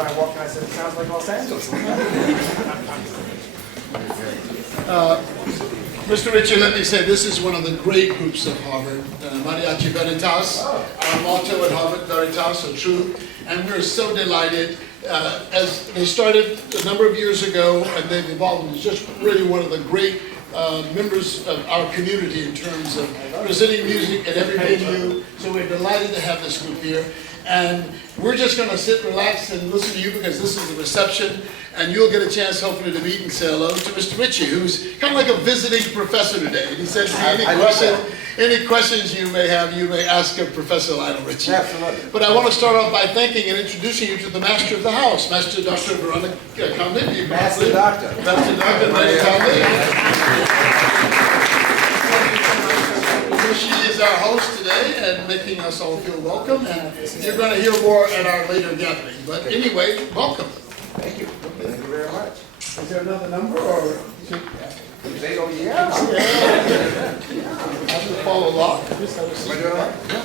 when I walked in, I said, it sounds like Los Angeles. Mr. Richie, let me say, this is one of the great groups of Harvard, Mariachi Veritas. Our motto at Harvard, Veritas, or Truth. And we're so delighted. As they started a number of years ago, and they've evolved into just really one of the great members of our community in terms of presenting music at every venue. So we're delighted to have this group here. And we're just going to sit, relax, and listen to you because this is the reception. And you'll get a chance, hopefully, to meet and say hello to Mr. Richie, who's kind of like a visiting professor today. And he said to me, any questions you may have, you may ask of Professor Lionel Richie. Absolutely. But I want to start off by thanking and introducing you to the master of the house, Master Dr. Veronica Condit. Master Doctor. Master Dr. Veronica Condit. She is our host today and making us all feel welcome. And you're going to hear more at our later gathering. But anyway, welcome. Thank you. Thank you very much. Is there another number or? They go, yeah. I will follow along. Am I doing all right? Yeah.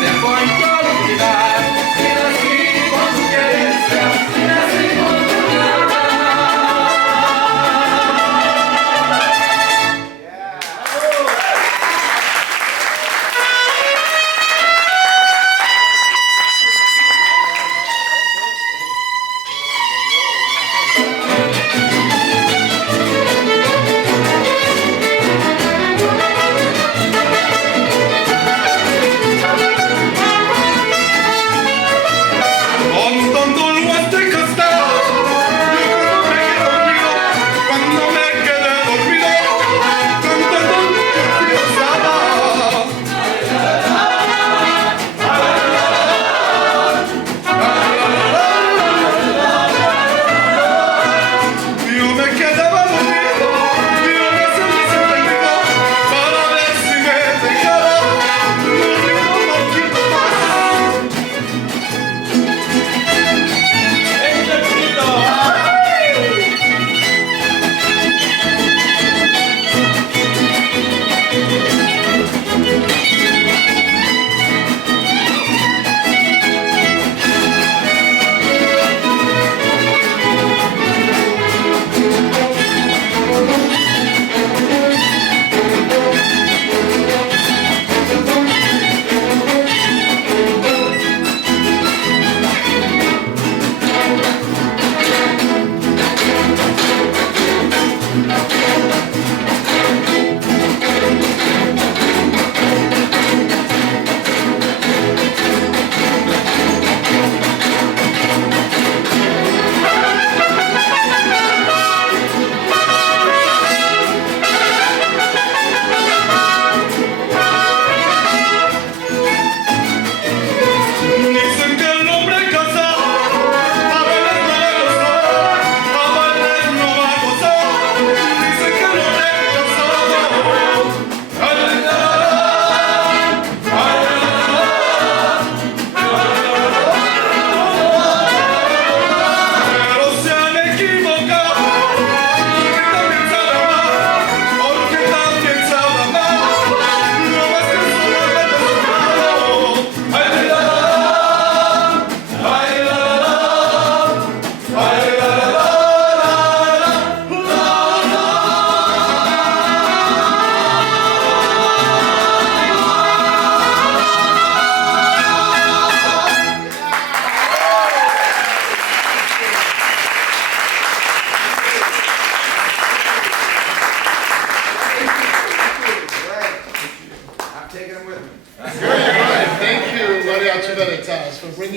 Te voy a olvidar.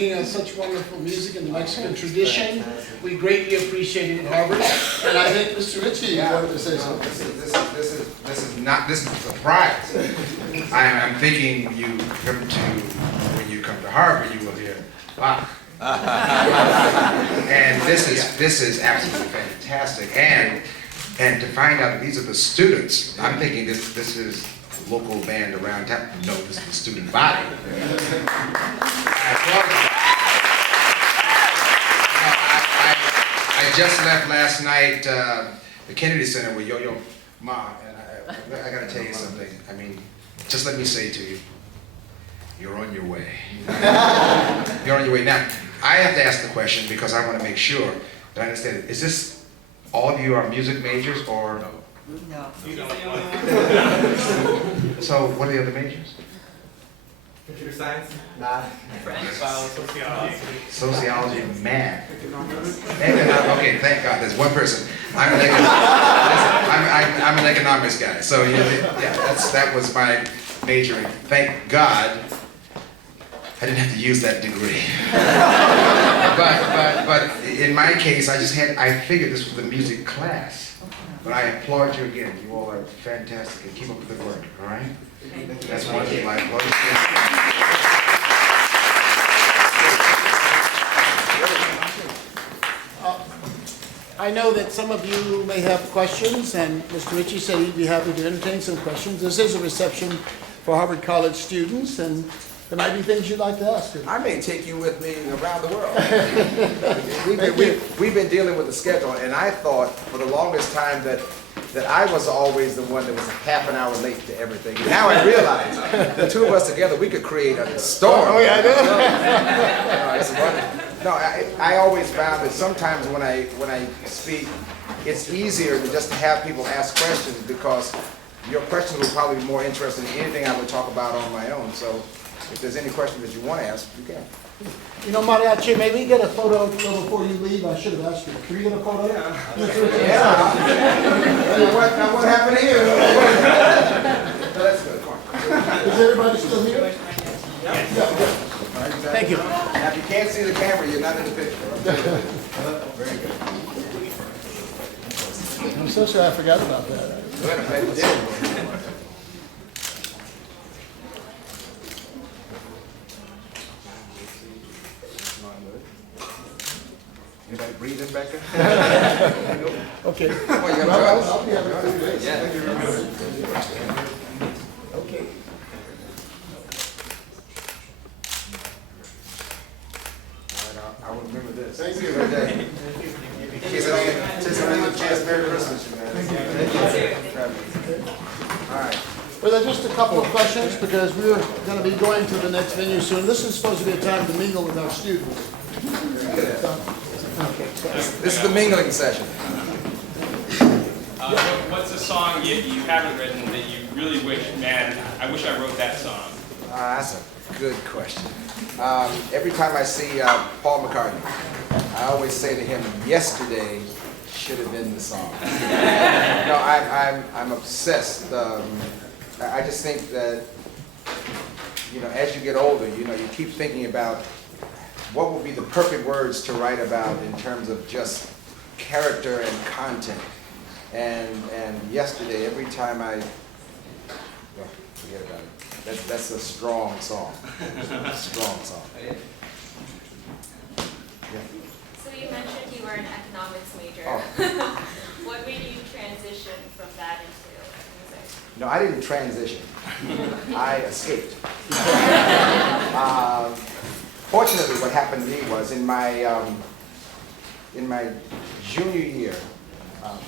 bringing such wonderful music in the Mexican tradition. We greatly appreciate it at Harvard. And I think Mr. Richie wanted to say something. This is a surprise. I'm thinking when you come to Harvard, you will hear Bach. And this is absolutely fantastic. And to find out that these are the students, I'm thinking this is a local band around town. No, this is the student body. I just left last night the Kennedy Center with Yo-Yo Ma, and I got to tell you something. I mean, just let me say to you, you're on your way. You're on your way. Now, I have to ask the question because I want to make sure that I understand. Is this all of you are music majors or? No. So what are the other majors? Computer science, math, French, sociology. Sociology and math. Okay, thank God, there's one person. I'm an economics guy, so yeah, that was my majoring. Thank God I didn't have to use that degree. but in my case, I figured this was a music class. But I applaud you again. You all are fantastic and keep up with the work, all right? That's one thing I applaud you. I know that some of you may have questions, and Mr. Richie said he'd be happy to entertain some questions. This is a reception for Harvard College students, and there might be things you'd like to ask him. I may take you with me around the world. we've been dealing with the schedule, and I thought for the longest time that I was always the one that was half an hour late to everything. Now I realize the two of us together, we could create a storm. Oh, yeah, I know. It's wonderful. No, I always found that sometimes when I speak, it's easier than just to have people ask questions because your questions will probably be more interesting than anything I would talk about on my own. So if there's any question that you want to ask, you can. You know, Mariachi, may we get a photo before you leave? I should have asked you. Can we get a photo? Yeah. What happened here? That's good. Is everybody still here? Yeah. Thank you. Now, if you can't see the camera, you're not in the picture. Very good. I'm so sorry I forgot about that. Good, I'm glad you did. Anybody breathing back there? Okay. Oh, you got Well, drugs. I'll be happy to do this. Yeah. Okay. I will remember this. Thank you. Right there. In case I don't get a chance, Merry Christmas, you guys. All right. Well, there are just a couple of questions because we're going to be going to the next venue soon. This is supposed to be a time to mingle with our students. Okay. This is the mingling session. What's a song you haven't written that you really wish, man, I wish I wrote that song? That's a good question. Every time I see Paul McCartney, I always say to him, yesterday should have been the song. No, I'm obsessed. I just think that, as you get older, you keep thinking about what would be the perfect words to write about in terms of just character and content. And yesterday, every time forget about it. That's a strong song. Strong song. Yeah. So you mentioned you were an economics major. Oh. What made you transition from that into music? No, I didn't transition. I escaped. Fortunately, what happened to me was in my junior year,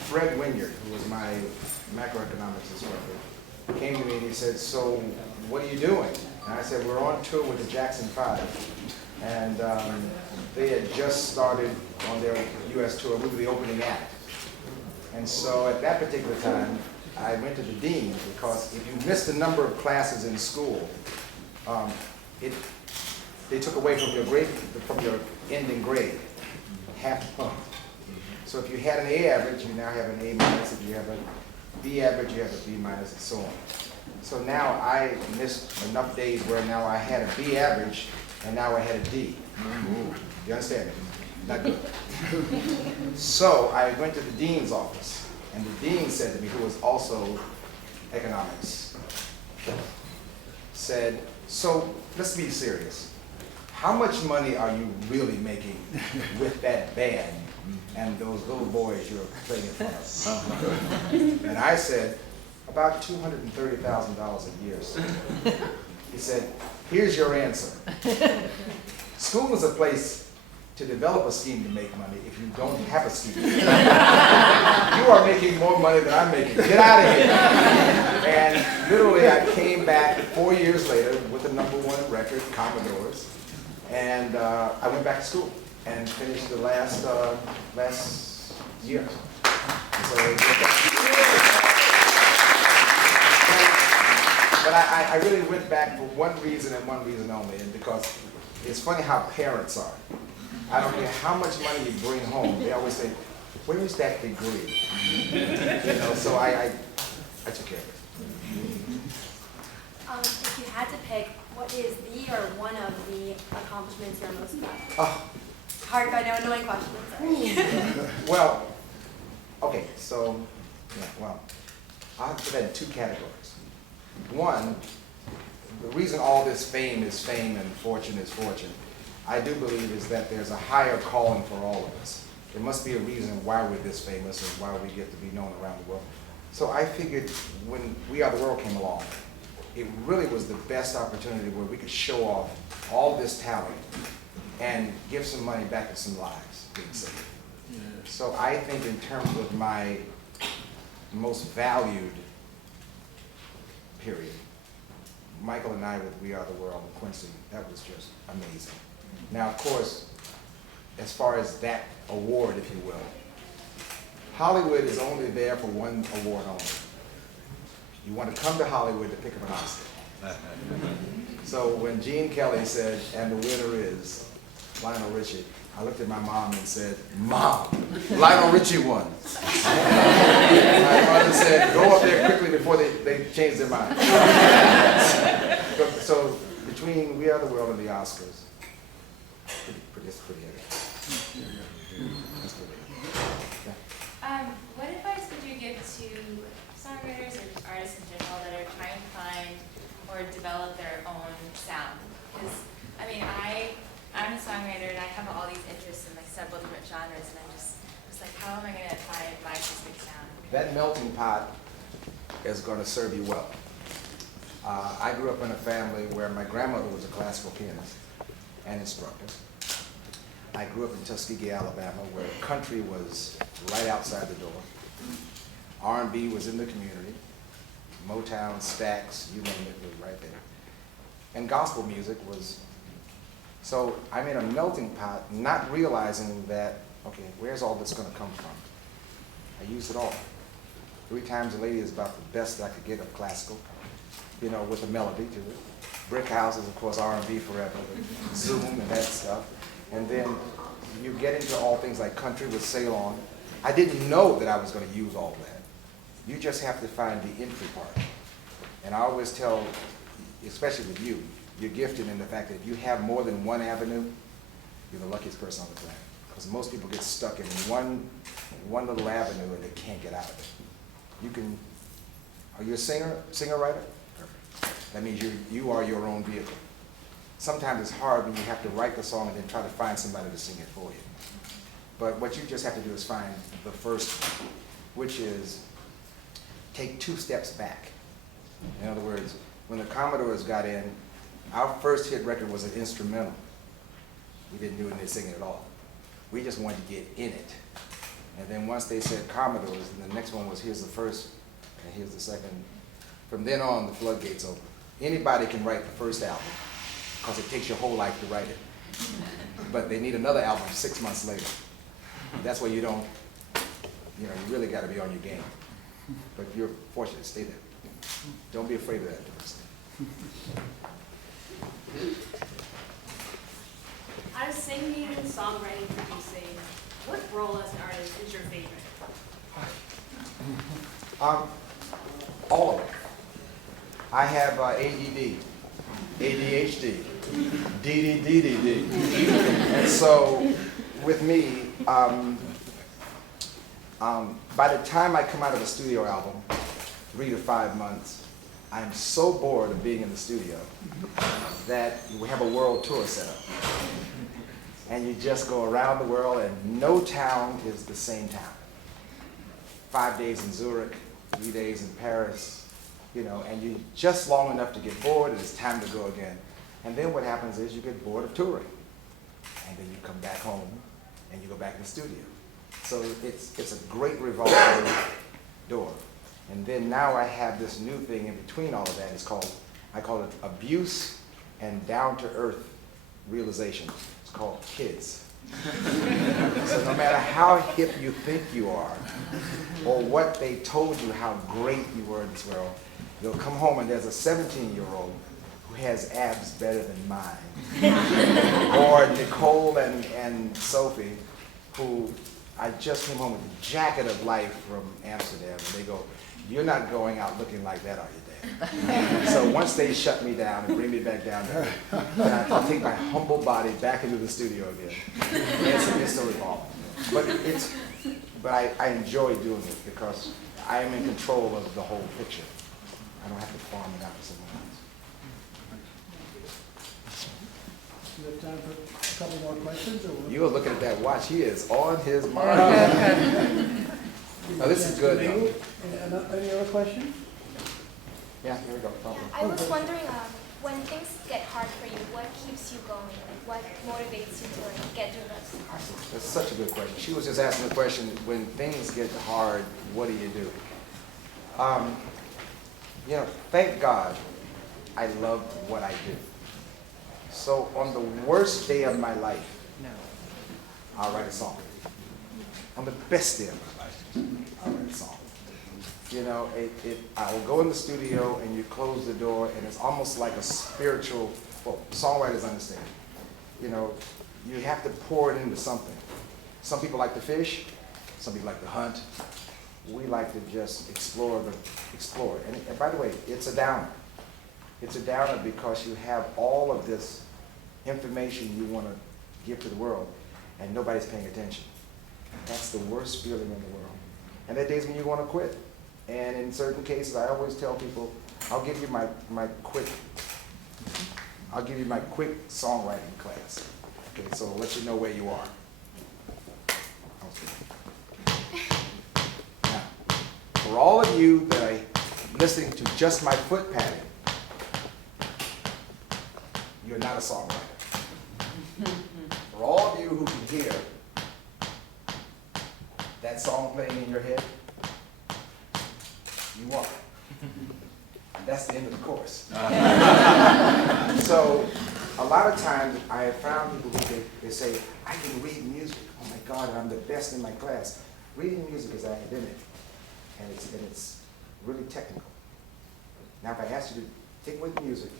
Fred Wynyard, who was my macroeconomics instructor, came to me and he said, "So, what are you doing?" And I said, "We're on tour with the Jackson 5." And they had just started on their U.S. tour. We were the opening act. And so at that particular time, I went to the dean because if you missed a number of classes in school, they took away from your grade, from your ending grade, half a point. So if you had an A average, you now have an A minus. If you have a B average, you have a B minus, and so on. So now I missed enough days where now I had a B average, and now I had a D. You understand me? Not good. So I went to the dean's office, and the dean said to me, who was also economics, said, so let's be serious. How much money are you really making with that band and those little boys you're playing in front of? And I said, about $230,000 a year, sir. He said, here's your answer. School is a place to develop a scheme to make money if you don't have a scheme. You are making more money than I'm making. Get out of here. And literally I came back 4 years later with the #1 record, Commodores, and I went back to school and finished the last year. So, but I really went back for one reason and one reason only, and because it's funny how parents are. I don't care how much money you bring home, they always say, where is that degree? You know, so I took care of it. If you had to pick, what is the or one of the accomplishments you're most proud of? Oh, Hard, I know, annoying question, I'm sorry. well, okay, so, yeah, well, I'll put that in 2 categories. One, the reason all this fame is fame and fortune is fortune, I do believe is that there's a higher calling for all of us. There must be a reason why we're this famous and why we get to be known around the world. So I figured when We Are the World came along, it really was the best opportunity where we could show off all this talent and give some money back to some lives being saved. Yeah. So I think in terms of my most valued period, Michael and I with We Are the World and Quincy, that was just amazing. Now, of course, as far as that award, if you will, Hollywood is only there for one award only. You want to come to Hollywood to pick up an Oscar. So when Gene Kelly said, and the winner is Lionel Richie, I looked at my mom and said, Mom, Lionel Richie won. My mother said, go up there quickly before they change their mind. So between We Are the World and the Oscars, it's pretty heavy. That's pretty heavy. Yeah. What advice would you give to songwriters or just artists in general that are trying to find or develop their own sound? Because, I mean, I'm a songwriter and I have all these interests in like several different genres, and I'm just like, how am I going to find my specific sound? That melting pot is going to serve you well. I grew up in a family where my grandmother was a classical pianist and instructor. I grew up in Tuskegee, Alabama, where country was right outside the door. R&B was in the community. Motown, Stax, you name it, was right there. And gospel music was, so I'm in a melting pot, not realizing that, okay, where's all this going to come from? I used it all. 3 Times a Lady is about the best I could get of classical, you know, with a melody to it. Brick Houses, of course, R&B forever, with Zoom and that stuff. And then you get into all things like country with Sail On. I didn't know that I was going to use all that. You just have to find the entry part. And I always tell, especially with you, you're gifted in the fact that if you have more than one avenue, you're the luckiest person on the planet. Because most people get stuck in one little avenue and they can't get out of it. You can, are you a singer-writer? Perfect. That means you are your own vehicle. Sometimes it's hard when you have to write the song and then try to find somebody to sing it for you. But what you just have to do is find the first, which is take 2 steps back. In other words, when the Commodores got in, our first hit record was an instrumental. We didn't do any singing at all. We just wanted to get in it. And then once they said Commodores, and the next one was here's the first, and here's the second. From then on, the floodgates open. Anybody can write the first album, because it takes your whole life to write it. But they need another album 6 months later. That's where you don't, you know, you really got to be on your game. But you're fortunate to stay there. Don't be afraid of that diversity. Out of singing, songwriting, producing, what role as an artist is your favorite? All of them. I have ADD, ADHD, DDDDD. And so with me, by the time I come out of a studio album, 3 to 5 months, I'm so bored of being in the studio that we have a world tour set up. And you just go around the world, and no town is the same town. 5 days in Zurich, 3 days in Paris, you know, and you just long enough to get bored, and it's time to go again. And then what happens is you get bored of touring. And then you come back home, and you go back to the studio. So it's a great revolving door. And then now I have this new thing in between all of that. I call it abuse and down-to-earth realization. It's called kids. So no matter how hip you think you are, or what they told you how great you were in this world, you'll come home and there's a 17-year-old who has abs better than mine. Or Nicole and Sophie, who I just came home with a jacket of life from Amsterdam, and they go, "You're not going out looking like that, are you, Dad?" So once they shut me down and bring me back down there, then I'll take my humble body back into the studio again. It's still evolving. But I enjoy doing it because I am in control of the whole picture. I don't have to farm it out to someone else. We have time for a couple more questions, or what? You are looking at that watch. He is on his mind. Oh, this is good, though. Any other questions? Yeah, here we go. I was wondering, when things get hard for you, what keeps you going? Like, what motivates you to get through those hard times? That's such a good question. She was just asking the question, when things get hard, what do you do? You know, thank God I love what I do. So on the worst day of my life, I'll write a song. On the best day of my life, I'll write a song. You know, I will go in the studio and you close the door, and it's almost like a spiritual, well, songwriters understand. You know, you have to pour it into something. Some people like to fish, some people like to hunt. We like to just explore. And by the way, it's a downer. It's a downer because you have all of this information you want to give to the world, and nobody's paying attention. That's the worst feeling in the world. And there are days when you want to quit. And in certain cases, I always tell people, I'll give you my quick songwriting class. Okay, so I'll let you know where you are. Now, for all of you that are listening to just my foot pattern, you're not a songwriter. For all of you who can hear that song playing in your head, you are. That's the end of the chorus. So a lot of times I have found people who they say, I can read music. Oh my God, I'm the best in my class. Reading music is academic, and it's really technical. Now if I ask you to take away the music,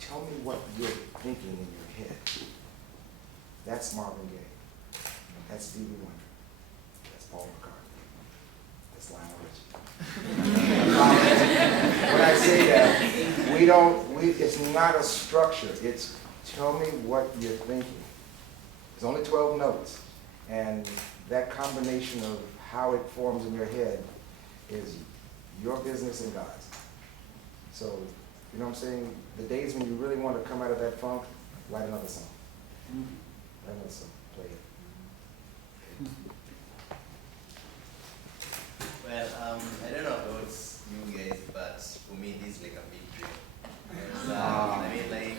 tell me what you're thinking in your head. That's Marvin Gaye. That's Stevie Wonder. That's Paul McCartney. That's Lionel Richie. When I say that, it's not a structure. It's tell me what you're thinking. There's only 12 notes. And that combination of how it forms in your head is your business and God's. So, you know what I'm saying? The days when you really want to come out of that funk, write another song. Write another song. Play it. Well, I don't know about you guys, but for me, this is like a big dream. And, I mean, like,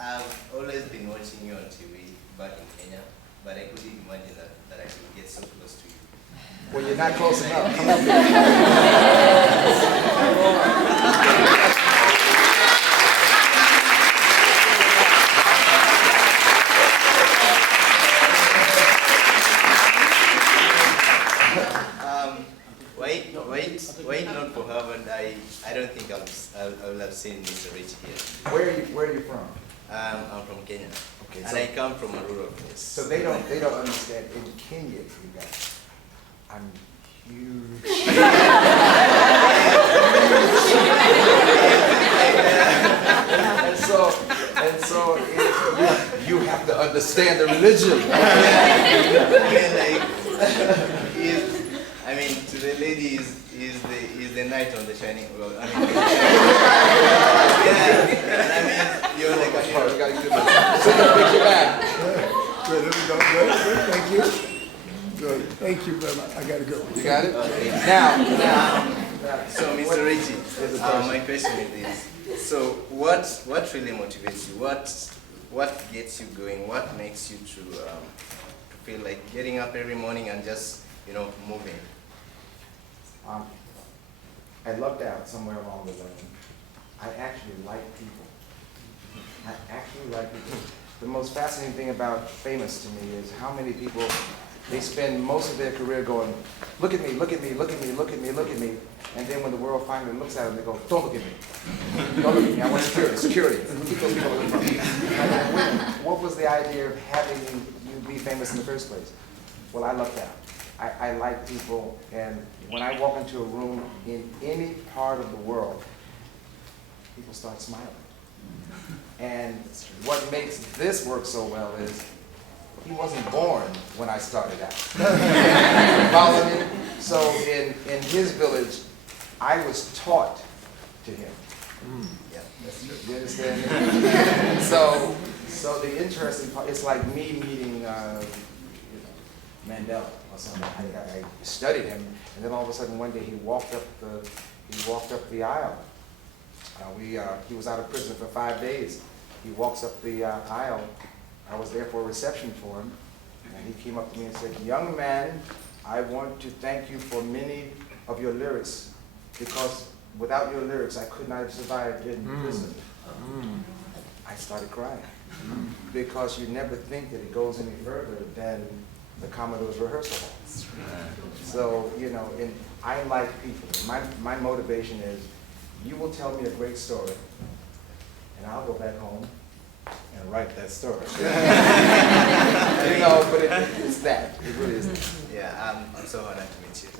I've always been watching you on TV back in Kenya, but I couldn't imagine that I could get so close to you. Well, you're not close enough. Come up here. Wait not for Harvard, I don't think I will have seen Mr. Richie here. Where are you from? I'm from Kenya, Okay, and so, I come from a rural place. so they don't understand. In Kenya, you guys, I'm huge. understand the religion. I mean, to the lady is the knight on the shining road. I mean, yeah, I mean, you're like a hero. You gotta give it. Send the picture back. Good, here we go. Good, thank you. Good, thank you very much. I gotta go. You got it? Now. So, Mr. Richie, my question is this. So, what really motivates you? What gets you going? What makes you to feel like getting up every morning and just, moving? I lucked out somewhere along the way. I actually like people. The most fascinating thing about famous to me is how many people, they spend most of their career going, look at me, look at me, look at me, look at me, look at me. And then when the world finally looks at them, they go, don't look at me. Don't look at me, I want security. Keep those people away from me. What was the idea of having you be famous in the first place? Well, I lucked out. I like people, and when I walk into a room in any part of the world, people start smiling. And what makes this work so well is he wasn't born when I started out. Follow me? So in his village, I was taught to him. Yeah, that's true. You understand me? So the interesting part, it's like me meeting Mandela or something. I studied him, and then all of a sudden one day he walked up the aisle. He was out of prison for 5 days. He walks up the aisle. I was there for a reception for him, and he came up to me and said, "Young man, I want to thank you for many of your lyrics, because without your lyrics, I could not have survived in prison." I started crying, because you never think that it goes any further than the Commodore's rehearsal hall. So, and I like people. My motivation is, you will tell me a great story, and I'll go back home and write that story. But it's that. It really is that. Yeah, I'm so honored to meet you.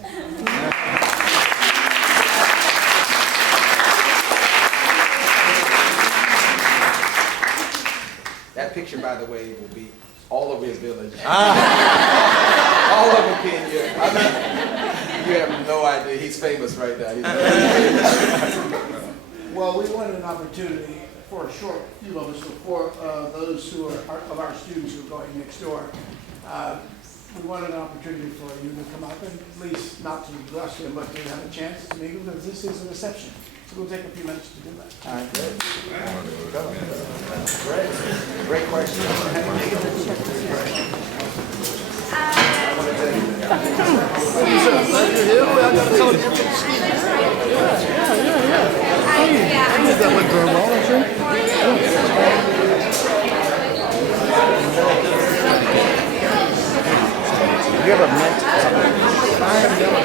That picture, by the way, will be all over his village. All over Kenya. You have no idea. He's famous right now. Well, we wanted an opportunity for a short few of us, for those who are of our students who are going next door. We wanted an opportunity for you to come up and at least not to rush him, but to have a chance to meet him, because this is a reception. So we'll take a few minutes to do that. All right, good. Great question. That went very well, I think. You ever met I have never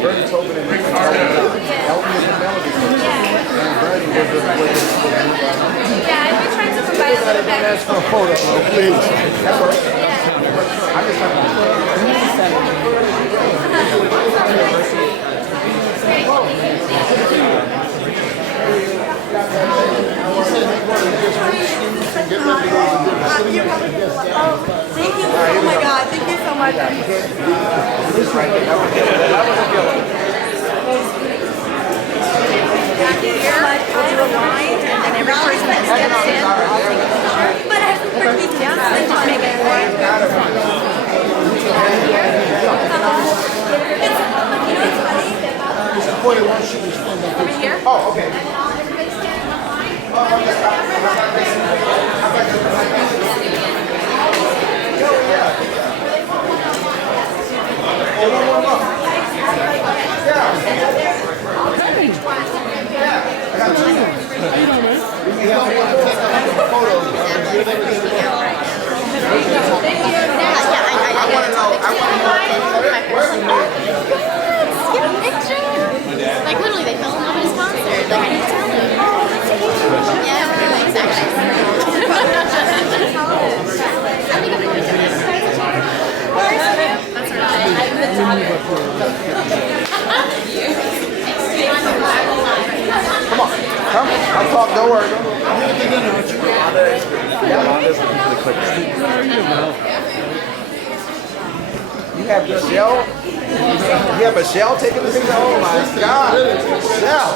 Bernie Tobin and Elton was the melody. And Bernie was the Yeah, I've been trying to provide a little bit. Ask for a photo, please. That works. I just Thank you. Oh my God. Thank you so much. I'll do a line, and then every person that steps in, I'll take a picture. But I have to put these down, so then just make it quick. Over here? Oh, okay. Like literally, they fell in love with his concert. Like I need to tell them. Yeah, exactly. I think I'm going to this. That's right. Come on. Come, I'll talk, don't worry. You have Michelle? You have Michelle taking the picture? Oh my God. Michelle.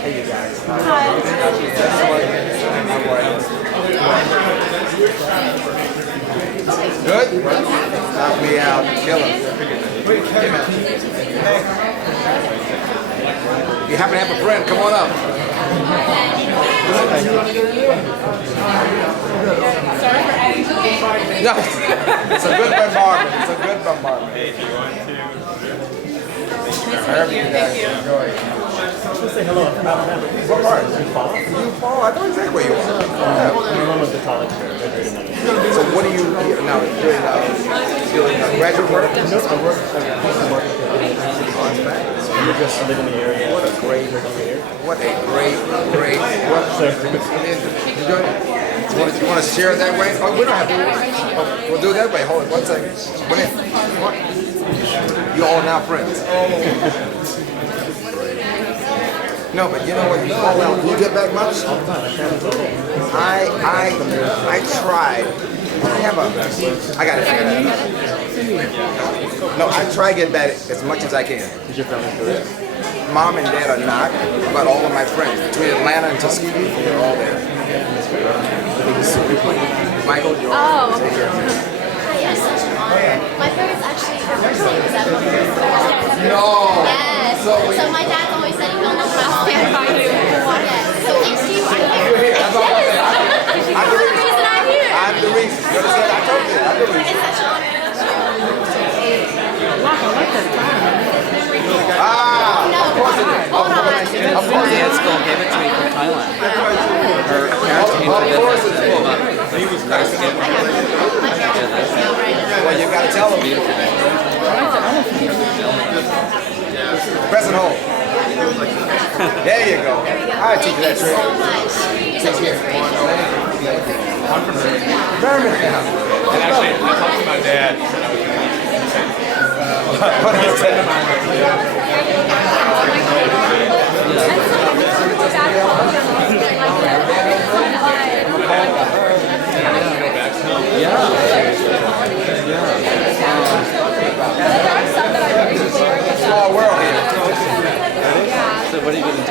Hey, you guys. Good? Knock me out. Kill him. If you happen to have a friend, come on up. No, it's a good bombardment. It's a good bombardment. Wherever you guys enjoy. Just say hello. What part? You Paul? You Paul? I know exactly where you are. I'm almost to college here. So what do you now doing? Doing graduate work? No, I work. I just live in the area. What a great, what you want to share it that way? Oh, we don't have to. Oh, we'll do it that way. Hold it 1 second. Come in. Come on. You all now friends. No, but you know what? You fall out. Do you get back much? I tried. I got it. No, I try to get back as much as I can. Is your family good? Mom and Dad are not, but all of my friends between Atlanta and Tuskegee, they're all there. Michael, you're take care of me. It's such an honor. My parents actually, her first name is Evelyn. No. Yes. So my dad always said, you don't know my mom. Yes. So if you are here. You're here. That's all I'm saying. I'm the reason. reason I'm here. I'm the reason. You understand? I told you. I'm the reason. It's such an honor. Of course it is. Of course Dance school gave it to me from Thailand. Her parents came to visit, but he was nice to get one. Well, you gotta tell them. Press and hold. There you go. I teach you that trick. Take care. I'm from Birmingham. Birmingham. And actually, I talked to my dad. What did he say? Small world here. So what are you going to do?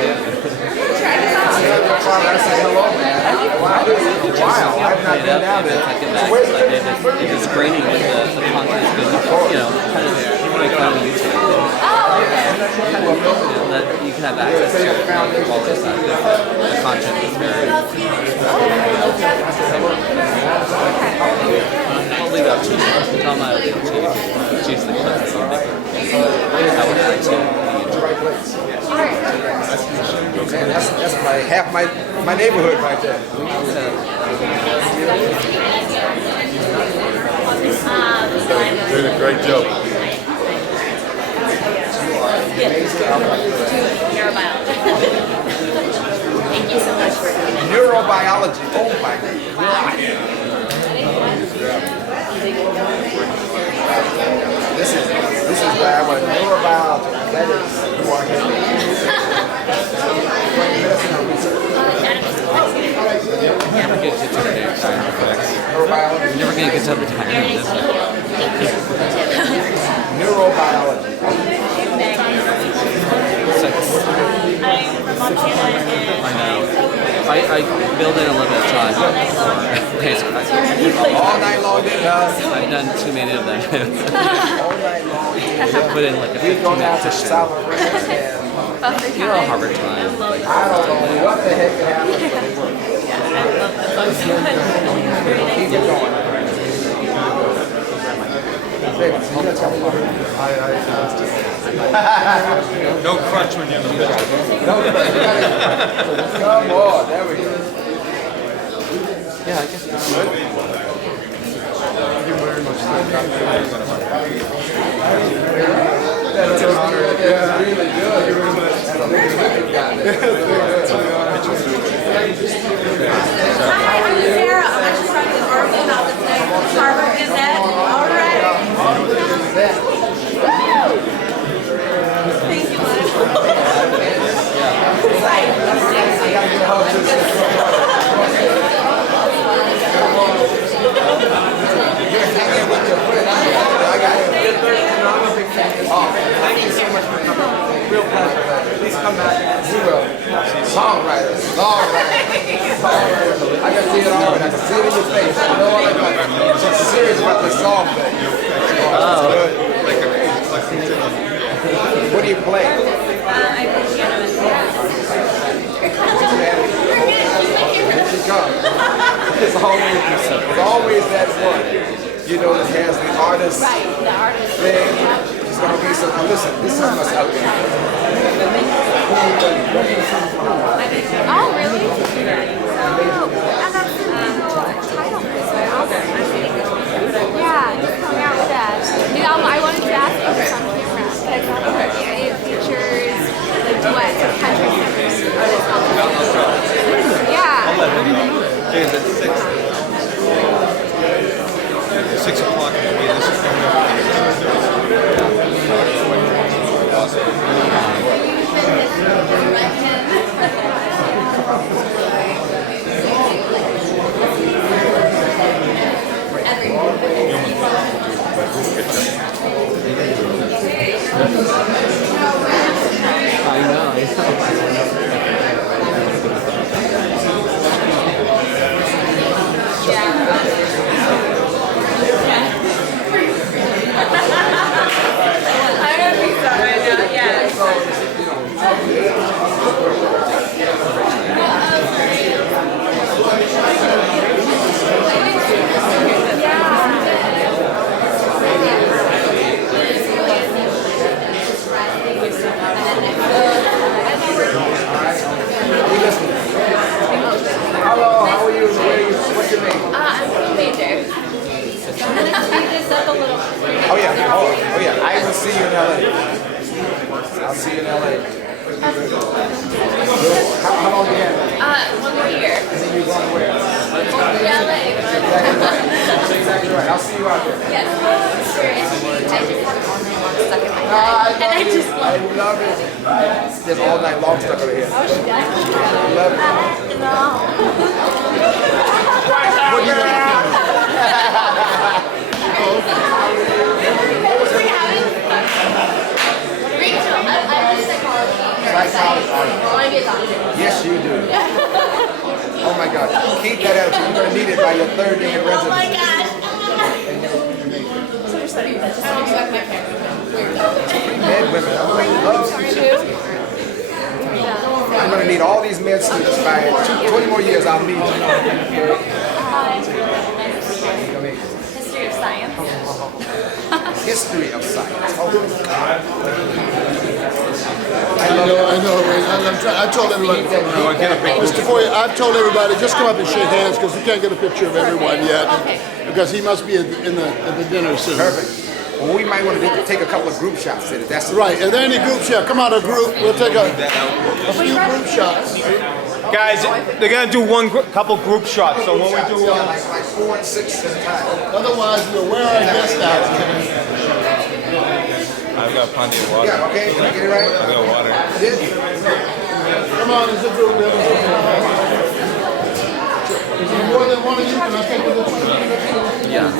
I said hello, man. Wow, this is wild. I've not been down there. If it's graining with the content, it's good, you know, kind of make fun of YouTube. That you can have access to it, all this stuff. The content is very... I'll leave it up to you. Tell my I'll leave it to you. Choose the clips. I would add to the Man, that's my half my neighborhood right there. Doing a great job. Thank you so much for doing it. Neurobiology. Oh my God. This is why I want neurobiology. That is who I can be. never get to retire. Neurobiology. You're never going to get to retire in this one. Neurobiology. I'm from Montana and I know. I build in a little bit of time for All night long, I've done too many of them. all night long. I put in like a We go down 15-minute to session. South Africa and You know Harvard time. Like, I don't know what the heck happened, but it worked. Keep it going. Baby, so you gotta tell me what No crunch when you're in the middle. Come on, there we go. yeah, I guess it's good. Thank you very much. That's an honor. Yeah, really good. Thank you very much. Hi, I'm Sarah. I'm actually writing an article about this next Harvard Gazette. All right. Thank you, Lionel. always that one, you know, that has the artist Right, the artist. thing. It's gonna be so. Now listen, this is what's out there. Oh, really? Oh, and that's the new title for this album. Yeah, just coming out with that. New album, I wanted to ask you this on camera, because it features the duets of country singers. Yeah. Is it 6 o'clock in the way this is coming I don't think so right now, yeah. Hello, how are you? What's your name? I'm a major. I'm going to speed this up a little. Oh yeah, oh yeah. I will see you in LA. I'll see you in LA. How long do you have? 1 more year. And then you're going where? LA, That's exactly right. I'll see you out there. yes, sure. I just have it all night long stuck in my head. And I just I love it. Just all night long stuck over here. Oh, she does? I love it. No. What do you Rachel, I'm a psychology nurse. I want to be a doctor. Yes, you do. Oh my God. Keep that attitude. You're going to need it by your third day in Oh residence. my gosh. So you're studying that. Just don't expect my parents. Med women. I'm going to need all these med students by 20 more years. I'll need you. History of science. History of science. Oh, I know. I told everybody. Mr. Foyer, I've told everybody, just come up and shake hands because we can't get a picture of everyone yet. Because he must be at the dinner soon. perfect. Well, we might want to take a couple of group shots in it. That's Right, are there any group shots? Come out of group, we'll take a few group shots. Guys, they're gonna do couple group shots. So when we do, like 4 and 6 at a time. Otherwise, we'll wear our guest out. I've got plenty of water. Yeah, okay. Did I get it right? I got water. Did? Come on, it's a group. Is there more than one of you? Can I take a look? Yeah.